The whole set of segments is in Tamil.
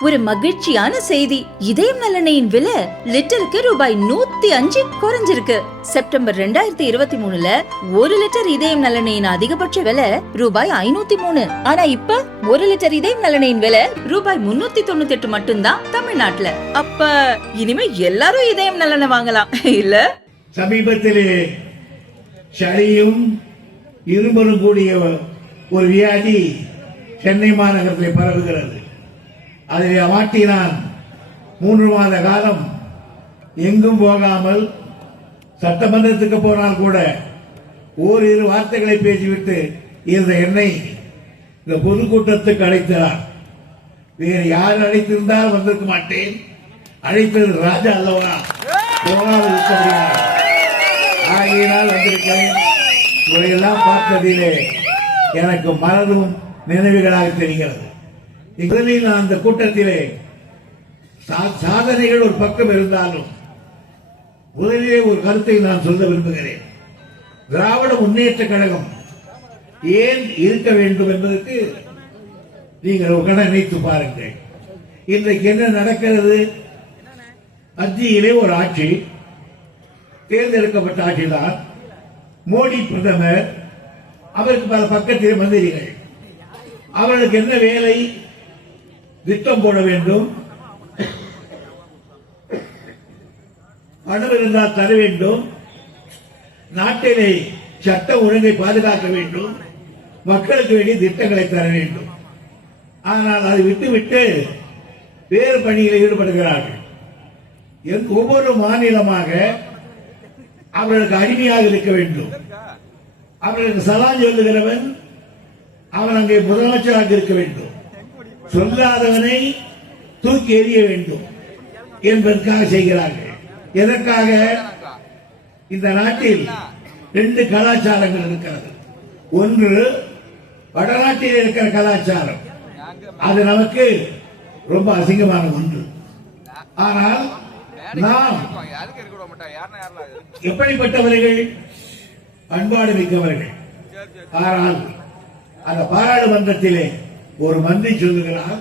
ஒரு மகிழ்ச்சியான செய்தி. இதயம் நல்லெண்ணெயின் விலை லிட்டருக்கு ரூபாய் 105 குறைஞ்சிருக்கு. செப்டம்பர் 2023ல 1 லிட்டர் இதயம் நல்லெண்ணெயின் அதிகபட்ச விலை ரூபாய் 503. ஆனா இப்ப 1 லிட்டர் இதயம் நல்லெண்ணெயின் விலை ரூபாய் 398 மட்டும்தான் தமிழ்நாட்டுல. அப்ப இனிமே எல்லாரும் இதயம் நல்லெண்ணெய் வாங்கலாம் இல்ல? சமீபத்திலே சளியும் இருமலும் கூடிய ஒரு வியாதி சென்னை மாநகரத்தில் பரவுகிறது. அதை மாட்டி நான் 3 மாத காலம் எங்கும் போகாமல் சட்டமன்றத்துக்கு போனால் கூட ஓரிரு வார்த்தைகளை பேசிவிட்டு இந்த என்னை இந்த பொதுக்கூட்டத்துக்கு அழைத்தார். வேறு யார் அழைத்திருந்தால் வந்திருக்க மாட்டேன். அழைத்தது ராஜா அல்லவா, ஆகியனால் வந்திருக்கிறேன். இவையெல்லாம் பார்த்ததிலே எனக்கு மனதும் நினைவுகளாக தெரிகிறது. முதலில் நான் அந்த கூட்டத்திலே சாதனைகள் ஒரு பக்கம் இருந்தாலும் முதலிலே ஒரு கருத்தை நான் சொல்ல விரும்புகிறேன். திராவிட முன்னேற்ற கழகம் ஏன் இருக்க வேண்டும் என்பதற்கு நீங்கள் ஒரு கணம் நினைத்து பாருங்கள். இன்றைக்கு என்ன நடக்கிறது? மத்தியிலே ஒரு ஆட்சி, தேர்ந்தெடுக்கப்பட்ட ஆட்சிதான். மோடி பிரதமர், அவருக்கு பல பக்கத்தில் மந்திரிகள். அவர்களுக்கு என்ன வேலை? திட்டம் போட வேண்டும், பணம் இருந்தால் தர வேண்டும், நாட்டிலே சட்ட ஒழுங்கை பாதுகாக்க வேண்டும், மக்களுக்கு வேண்டிய திட்டங்களை தர வேண்டும். ஆனால் அதை விட்டுவிட்டு வேறு பணிகளில் ஈடுபடுகிறார்கள். ஒவ்வொரு மாநிலமாக அவர்களுக்கு அடிமையாக இருக்க வேண்டும். அவர்களுக்கு சலாம் சொல்லுகிறவன் அவன் அங்கே முதலமைச்சராக இருக்க வேண்டும், சொல்லாதவனை தூக்கி எறிய வேண்டும் என்பதற்காக செய்கிறார்கள். எதற்காக? இந்த நாட்டில் 2 கலாச்சாரங்கள் இருக்கிறது. ஒன்று வடநாட்டில் இருக்கிற கலாச்சாரம், அது நமக்கு ரொம்ப அசிங்கமான ஒன்று. ஆனால் நாம் எப்படிப்பட்டவர்கள்? பண்பாடு மிக்கவர்கள். ஆனால் அந்த பாராளுமன்றத்திலே ஒரு மந்திரி சொல்லுகிறார்,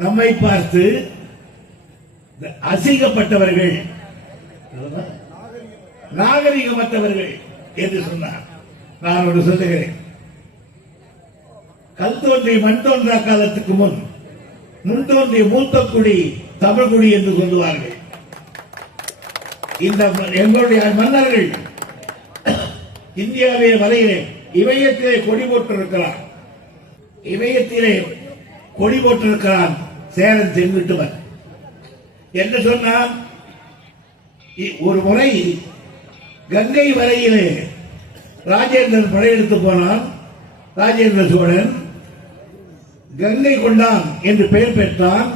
நம்மை பார்த்து அசிங்கப்பட்டவர்கள், நாகரிகமற்றவர்கள் என்று சொன்னார். நான் ஒரு சொல்லுகிறேன். கல் தோன்றி மண் தோன்றா காலத்துக்கு முன் தோன்றிய மூத்த குடி தமிழ் குடி என்று சொல்லுவார்கள். இந்த எங்களுடைய மன்னர்கள் இந்தியாவிய வலையிலே இமயத்திலே கொடி போட்டிருக்கிறார். இமயத்திலே கொடி போட்டிருக்கிறான் சேரன் செங்குட்டுவன் என்று சொன்னான். ஒரு முறை கங்கை வரையிலே ராஜேந்திரன் படையெடுத்து போனான். ராஜேந்திர சோழன் கங்கை கொண்டான் என்று பெயர் பெற்றான்.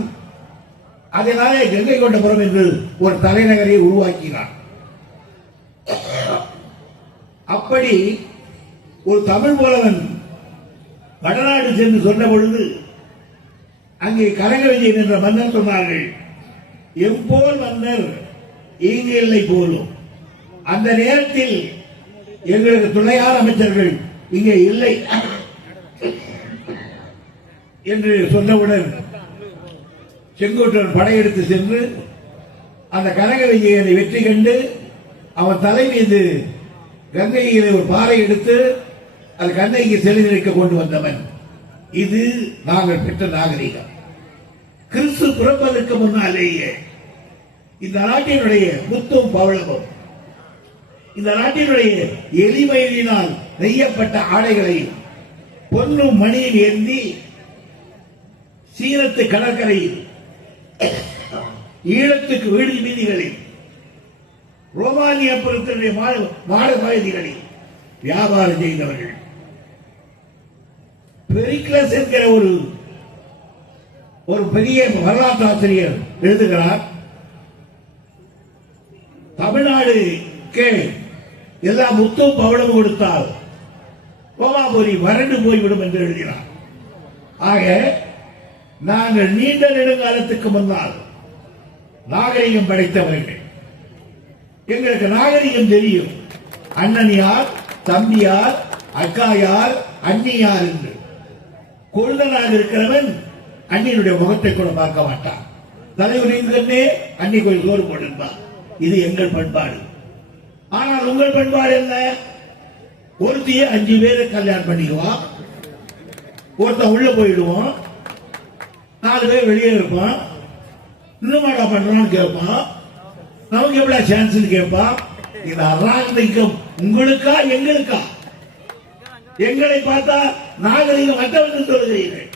அதனாலே கங்கை கொண்டபுரம் என்று ஒரு தலைநகரை உருவாக்கினான். அப்படி ஒரு தமிழ் புலவன் வடநாடு சென்று சொன்ன பொழுது அங்கே கனக விஜயன் என்ற மன்னர் சொன்னார்கள், எம்போல் மன்னர் இங்கு இல்லை போலும். அந்த நேரத்தில் எங்களுக்கு துணையான அமைச்சர்கள் இங்கே இல்லை என்று சொன்னவுடன் செங்கோட்டையன் படையெடுத்து சென்று அந்த கனக விஜயனை வெற்றி கண்டு அவன் தலை மீது கங்கையிலே ஒரு பாறை எடுத்து அது கண்ணைக்கு செலுத்தி கொண்டு வந்தவன். இது நாங்கள் பெற்ற நாகரிகம். கிறிஸ்து பிறப்பதற்கு முன்னாலேயே இந்த நாட்டினுடைய முத்தும் பவளமும், இந்த நாட்டினுடைய எளிமையினால் நெய்யப்பட்ட ஆடைகளையும் பொன்னும் மணியும் ஏந்தி சீரத்து கடற்கரையில், ஈழத்துக்கு வீடு வீதிகளில், ரோமானியபுரத்தினுடைய மாட பகுதிகளில் வியாபாரம் செய்தவர்கள். பெரிக்லஸ் என்கிற ஒரு பெரிய வரலாற்று ஆசிரியர் எழுதுகிறார், தமிழ்நாடுக்கு எல்லா முத்தும் பவளமும் கொடுத்தால் ரோமாபுரி வறண்டு போய்விடும் என்று எழுதினார். ஆக நாங்கள் நீண்ட நெடுங்காலத்துக்கு முன்னால் நாகரிகம் படைத்தவர்கள். எங்களுக்கு நாகரிகம் தெரியும். அண்ணன் யார், தம்பி யார், அக்கா யார், அண்ணி யார் என்று. கொழுந்தனாக இருக்கிறவன் அண்ணியினுடைய முகத்தை கூட பார்க்க மாட்டான். தலைவரின் அன்னி கோயில் சோறு போட்டிருப்பா. இது எங்கள் பண்பாடு. ஆனால் உங்கள் பண்பாடு என்ன? ஒருத்தையே 5 பேரை கல்யாணம் பண்ணிக்குவான், ஒருத்தன் உள்ள போயிடுவோம், 4 பேர் வெளியே இருப்பான், இன்னுமாடா பண்றான்னு கேட்பான், நமக்கு எவ்வளவு சான்ஸ் கேட்பான். இது அராஜகம். உங்களுக்கா எங்களுக்கா? எங்களை பார்த்தா நாகரிகம் மற்றவர்கள் சொல்லுகிறீர்கள்.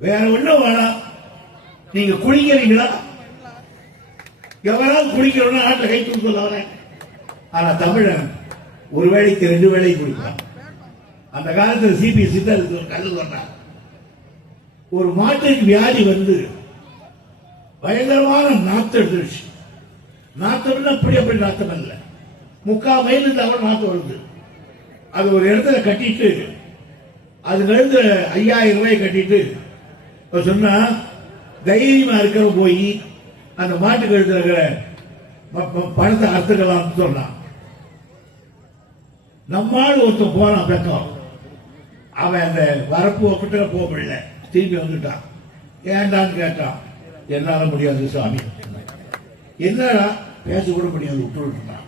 வேற ஒண்ணும் வேணாம். நீங்க குளிக்கிறீங்களா? எவரால் குளிக்கிறோம்னா நாட்டில் கை தூக்க சொல்ல. ஆனா தமிழன் ஒரு வேளைக்கு 2 வேளை குளிப்பான். அந்த காலத்தில் சிபி சித்தருக்கு ஒரு கல் சொன்னார். ஒரு மாட்டுக்கு வியாதி வந்து பயங்கரமான நாத்தம் எடுத்துருச்சு. நாத்தம்னா அப்படி நாத்தம் அல்ல, 3/4 மைல் இருந்தாலும் நாத்தம் வருது. அது ஒரு இடத்துல கட்டிட்டு அதுல இருந்து 5000 ரூபாய் கட்டிட்டு சொன்னா தைரியமா இருக்கிற போய் அந்த மாட்டு கழுத்துல இருக்கிற பணத்தை அறுத்துக்கலாம்னு சொன்னான். நம்மால் ஒருத்தன் போனான் பக்கம். அவன் அந்த வரப்பு கிட்ட போக முடியல, திரும்பி வந்துட்டான். ஏண்டான்னு கேட்டான். என்னால முடியாது சாமி. என்னடா? பேச கூட முடியாது, விட்டு விட்டுட்டான்.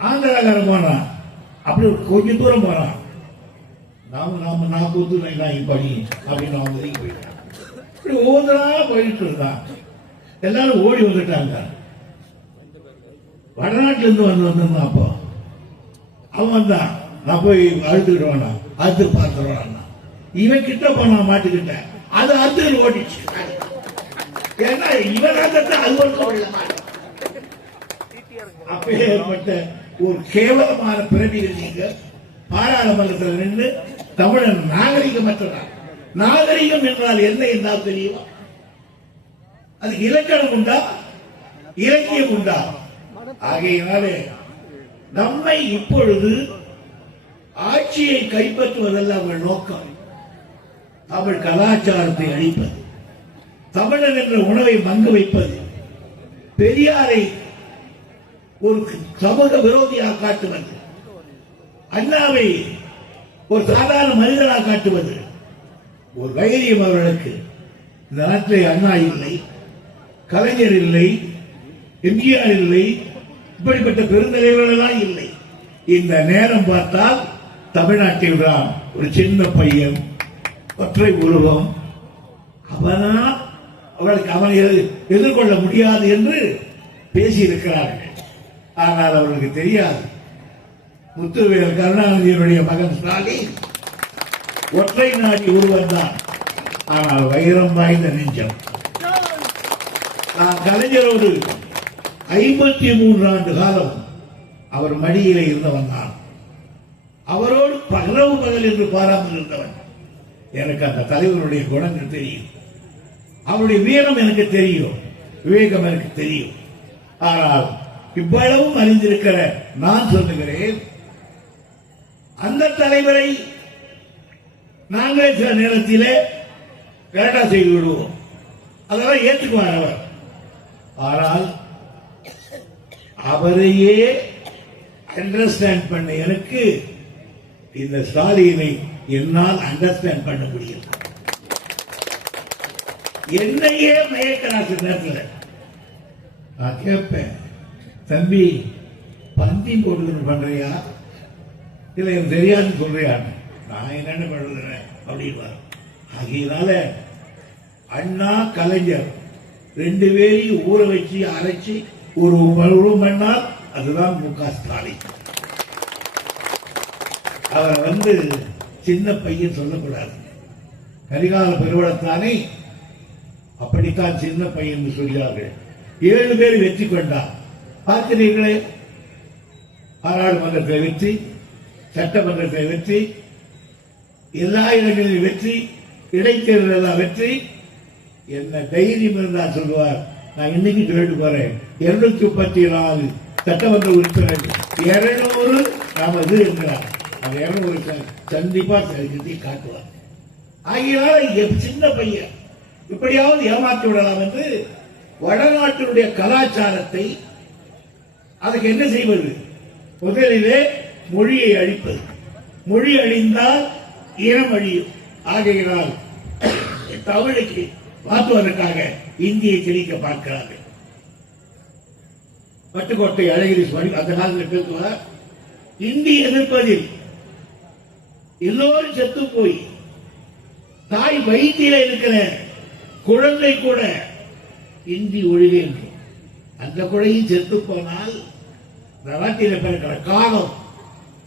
ஆந்திராக்காரன் போனான். அப்படி கொஞ்சம் தூரம் போறான். நான் கூத்து பணி அப்படின்னு அவன் ஒதுக்கி போயிட்டான். இப்படி ஒவ்வொருத்தரா போயிட்டு இருந்தான். எல்லாரும் ஓடி வந்துட்டாங்க. வடநாட்டுல இருந்து வந்திருந்தான். அப்போ அவன் வந்தான். நான் போய் அழுத்துக்கிட்டு வேணாம், அறுத்து பார்த்துருவான். இவன் கிட்ட போனான் மாட்டுக்கிட்ட. அது அறுத்துக்கிட்டு ஓடிச்சு. ஏன்னா இவன் அது ஒரு அப்பேற்பட்ட ஒரு கேவலமான பிறவிகள் நீங்க பாராளுமன்றத்தில் நின்று தமிழன் நாகரிகமற்றதான். நாகரிகம் என்றால் என்ன என்றால் தெரியுமா? அதுக்கு இலக்கணம் உண்டா, இலக்கியம் உண்டா? ஆகையினாலே நம்மை இப்பொழுது ஆட்சியை கைப்பற்றுவதல்ல அவள் நோக்கம். அவள் கலாச்சாரத்தை அழிப்பது, தமிழன் என்ற உணவை மங்கு வைப்பது, பெரியாரை ஒரு சமூக விரோதியாக காட்டுவது, அண்ணாவை ஒரு சாதாரண மனிதனாக காட்டுவது. ஒரு தைரியம் அவர்களுக்கு. இந்த நாட்டில் அண்ணா இல்லை, கலைஞர் இல்லை, எம்ஜிஆர் இல்லை, இப்படிப்பட்ட பெருந்தலைவர்கள் எல்லாம் இல்லை. இந்த நேரம் பார்த்தால் தமிழ்நாட்டில் தான் ஒரு சின்ன பையன், ஒற்றை உருவம், அவளுக்கு அவனை எதிர்கொள்ள முடியாது என்று பேசியிருக்கிறார்கள். ஆனால் அவர்களுக்கு தெரியாது, முத்துவேல் கருணாநிதியினுடைய மகன் ஸ்டாலின் ஒற்றை நாடி உருவம் தான். ஆனால் வைரம் வாய்ந்த நெஞ்சம். நான் கலைஞரோடு 53 ஆண்டு காலம் அவர் மடியிலே இருந்தவன் நான். அவரோடு பகரவு பகல் என்று பாராமல் இருந்தவன். எனக்கு அந்த தலைவருடைய குணங்கள் தெரியும், அவருடைய வீரம் எனக்கு தெரியும், விவேகம் எனக்கு தெரியும். ஆனால் இவ்வளவும் அறிந்திருக்கிற நான் சொல்லுகிறேன், அந்த தலைவரை நாங்களே சில நேரத்திலே கரெக்டா செய்து விடுவோம். அதெல்லாம் ஏற்றுக்குவார் அவர். ஆனால் அவரையே அண்டர்ஸ்டாண்ட் பண்ண எனக்கு இந்த ஸ்டாலினை என்னால் அண்டர்ஸ்டாண்ட் பண்ண முடியும். என்னையே மயக்கிறார் நேரத்தில். நான் கேட்பேன், தம்பி பந்தி போட்டு பண்றியா இல்ல எனக்கு தெரியாதுன்னு சொல்றியா? நான் என்னென்ன பண்ணுறேன் அப்படின்னு. ஆகையினால அண்ணா கலைஞர் 2 பேரையும் ஊற வச்சு அரைச்சி ஒரு உருவம் பண்ணால் அதுதான் மு.க. ஸ்டாலின். அவர் சின்ன பையன் சொல்லக்கூடாது. கரிகால பெருவளத்தானே அப்படித்தான் சின்ன பையன் சொல்கிறார்கள். 7 பேர் வெற்றி கொண்டார். பார்க்கிறீர்களே, பாராளுமன்றத்தை வெற்றி, சட்டமன்றத்தை வெற்றி, எல்லா இடங்களிலும் வெற்றி, இடைத்தேர்தல் வெற்றி. என்ன தைரியம் இருந்தால் சொல்லுவார். நான் இன்னைக்கு சொல்லிட்டு போறேன், 234 சட்டமன்ற உறுப்பினர் 200 நமது என்கிறார். அந்த 200 கண்டிப்பா காட்டுவார். ஆகியனால சின்ன பையன் இப்படியாவது ஏமாற்றி விடலாம் என்று வடநாட்டினுடைய கலாச்சாரத்தை, அதுக்கு என்ன செய்வது? முதலிலே மொழியை அழிப்பது. மொழி அழிந்தால் இனம் அழியும். ஆகையினால் தமிழுக்கு மாற்றுவதற்காக இந்தியை திணிக்க பார்க்கிறார்கள். பட்டுக்கோட்டை அழகிரி சுவாமி அந்த காலத்தில் பேசுவார், இந்தி எதிர்ப்பதில் எல்லோரும் செத்து போய் தாய் வயிற்றில இருக்கிற குழந்தை கூட இந்தி ஒழிக என்று, அந்த குழையும் செத்து போனால் நாட்டில் பிறக்கிற காலம்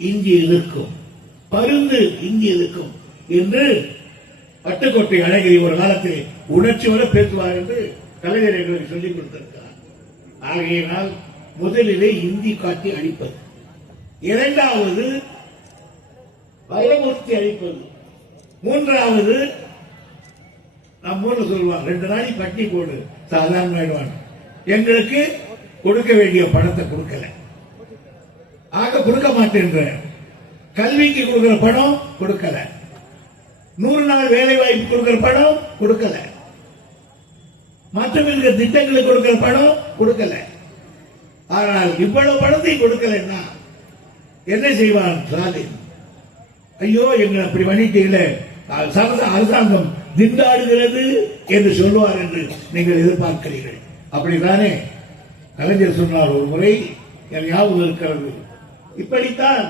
இந்தி எதிர்க்கும், பருந்து இந்தி எதிர்க்கும் என்று பட்டுக்கோட்டை அழகிரி ஒரு காலத்தில் உணர்ச்சியோடு பேசுவார் என்று கலைஞர் எங்களுக்கு சொல்லிக் கொடுத்திருக்கிறார். ஆகையினால் முதலிலே இந்தி காட்டி அழிப்பது, இரண்டாவது பயமுறுத்தி அழிப்பது, மூன்றாவது நம்ம ஊர்ல சொல்லுவாங்க 2 நாளைக்கு பட்டி போடு சாதாரண எங்களுக்கு கொடுக்க வேண்டிய பணத்தை கொடுக்கல, ஆக கொடுக்க மாட்டேன்ற, கல்விக்கு கொடுக்கிற பணம் கொடுக்கல, 100 நாள் வேலை வாய்ப்பு கொடுக்கிற பணம் கொடுக்கல, மற்ற திட்டங்களுக்கு கொடுக்கிற பணம் கொடுக்கல. ஆனால் இவ்வளவு பணத்தை கொடுக்கலன்னா என்ன செய்வான் ஸ்டாலின்? ஐயோ எங்களை அப்படி பண்ணிட்டீங்களே, அரசாங்கம் திண்டாடுகிறது என்று சொல்லுவார் என்று நீங்கள் எதிர்பார்க்கிறீர்கள். அப்படித்தானே கலைஞர் சொன்னார் ஒரு முறை, ஞாபகம் இருக்கிறது. இப்படித்தான்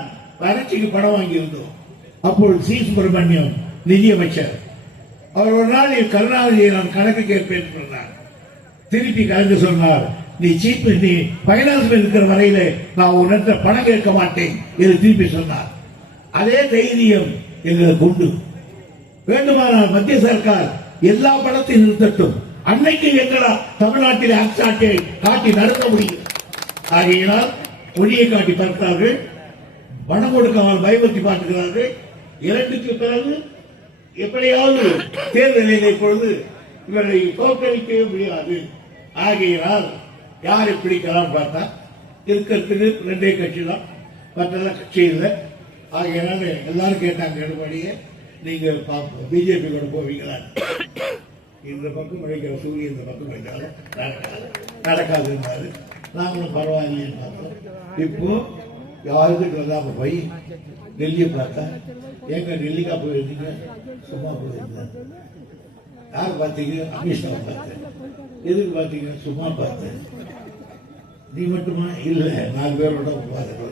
வறட்சிக்கு பணம் வாங்கியிருந்தோம். அப்போது சி சுப்பிரமணியம் நிதியமைச்சர், அவர் ஒரு நாள் கருணாநிதியை நான் கணக்கு கேட்பேன் சொன்னார். திருப்பி கலந்து சொன்னார், நீ பைனான்ஸ் இருக்கிற வரையில நான் உன்னிட்ட பணம் கேட்க மாட்டேன் என்று திருப்பி சொன்னார். அதே தைரியம் எங்களுக்கு உண்டு. வேண்டுமானால் மத்திய சர்க்கார் எல்லா பணத்தையும் நிறுத்தட்டும், அன்னைக்கு எங்களா தமிழ்நாட்டில் அச்சாட்டை காட்டி நடத்த முடியும். ஆகையினால் ஒளியை காட்டி பார்க்கிறார்கள், பணம் கொடுக்காமல் பயமுறுத்தி பார்க்கிறார்கள். 2க்கு பிறகு எப்படியாவது தேர்தலில் இப்பொழுது இவரை தோற்கடிக்கவே முடியாது. ஆகையினால் யாரை பிடிக்கலாம் பார்த்தா இருக்கிறதுக்கு 2 கட்சி தான், மற்றெல்லாம் கட்சி இல்லை. ஆகையினால எல்லாரும் கேட்டாங்க, எடப்பாடியே நீங்க பிஜேபி கூட போவீங்களா? இந்த பக்கம் உழைக்கிற சூரியன் இந்த பக்கம் உழைச்சாலும் நடக்காது இருந்தாரு. நாங்களும் பரவாயில்லைன்னு பார்த்தோம். இப்போ யாருக்கு வந்தாம போய் டெல்லியை பார்த்தா, எங்க டெல்லிக்கா போயிருந்தீங்க? சும்மா போயிருந்தேன். யார் பார்த்தீங்க? அமித்ஷா பார்த்தேன். எதுக்கு பார்த்தீங்க? சும்மா பார்த்தேன். நீ மட்டுமா? இல்ல, 4 பேரோட பார்த்து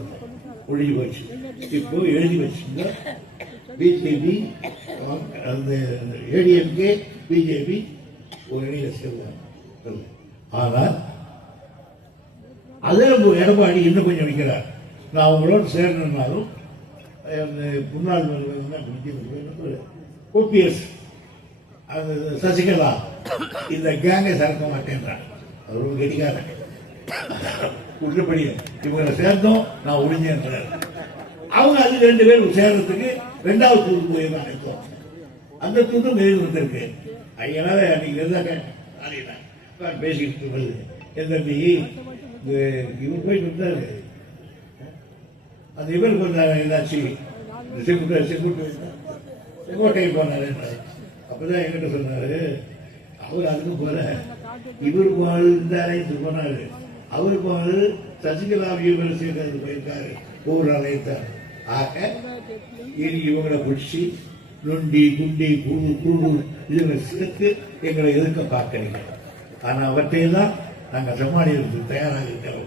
ஒழிஞ்சு போச்சு. இப்போ எழுதி வச்சுங்க, பிஜேபி அந்த ஏடிஎம்கே பிஜேபி ஒரு அணியில சேருவாங்க. ஆனால் அதில் எடப்பாடி இன்னும் கொஞ்சம் வைக்கிறார். நான் அவங்களோட சேரணுன்னாலும் முன்னாள் ஓபிஎஸ் அந்த சசிகலா இந்த கேங்கை சேர்க்க மாட்டேன்றான். அவரும் கெடிக்காரன். உள்ளபடி இவங்களை சேர்ந்தோம், நான் ஒழிஞ்சேன்றார். அவங்க அது 2 பேரும் சேர்றதுக்கு 2வது தூது போய் தான் அழைத்தோம். அந்த தூதும் எழுதி வந்திருக்கு. அதனால அன்னைக்கு இருந்தாங்க பேசிக்கிட்டு வருது. எந்த இவர் போயிட்டு இருந்தாரு, அந்த இவர் பண்ணாரு, என்னாச்சு செங்கோட்டை போனாரு. அப்பதான் என்கிட்ட சொன்னாரு, அவர் அதுக்கு போல இவர் இருந்தாரே சொன்னாரு, அவரு போனது சசிகலா சேர்ந்து போயிருக்காரு ஒவ்வொரு அழைத்தார். ஆக இனி இவங்களை பிடிச்சி நொண்டி குண்டி குழு குழு இதுகளை சேர்த்து எங்களை எதிர்க்க பார்க்கிறீங்க. ஆனா அவற்றையெல்லாம் நாங்கள் சமாளிக்கிறதுக்கு தயாராக இருக்கிறோம்.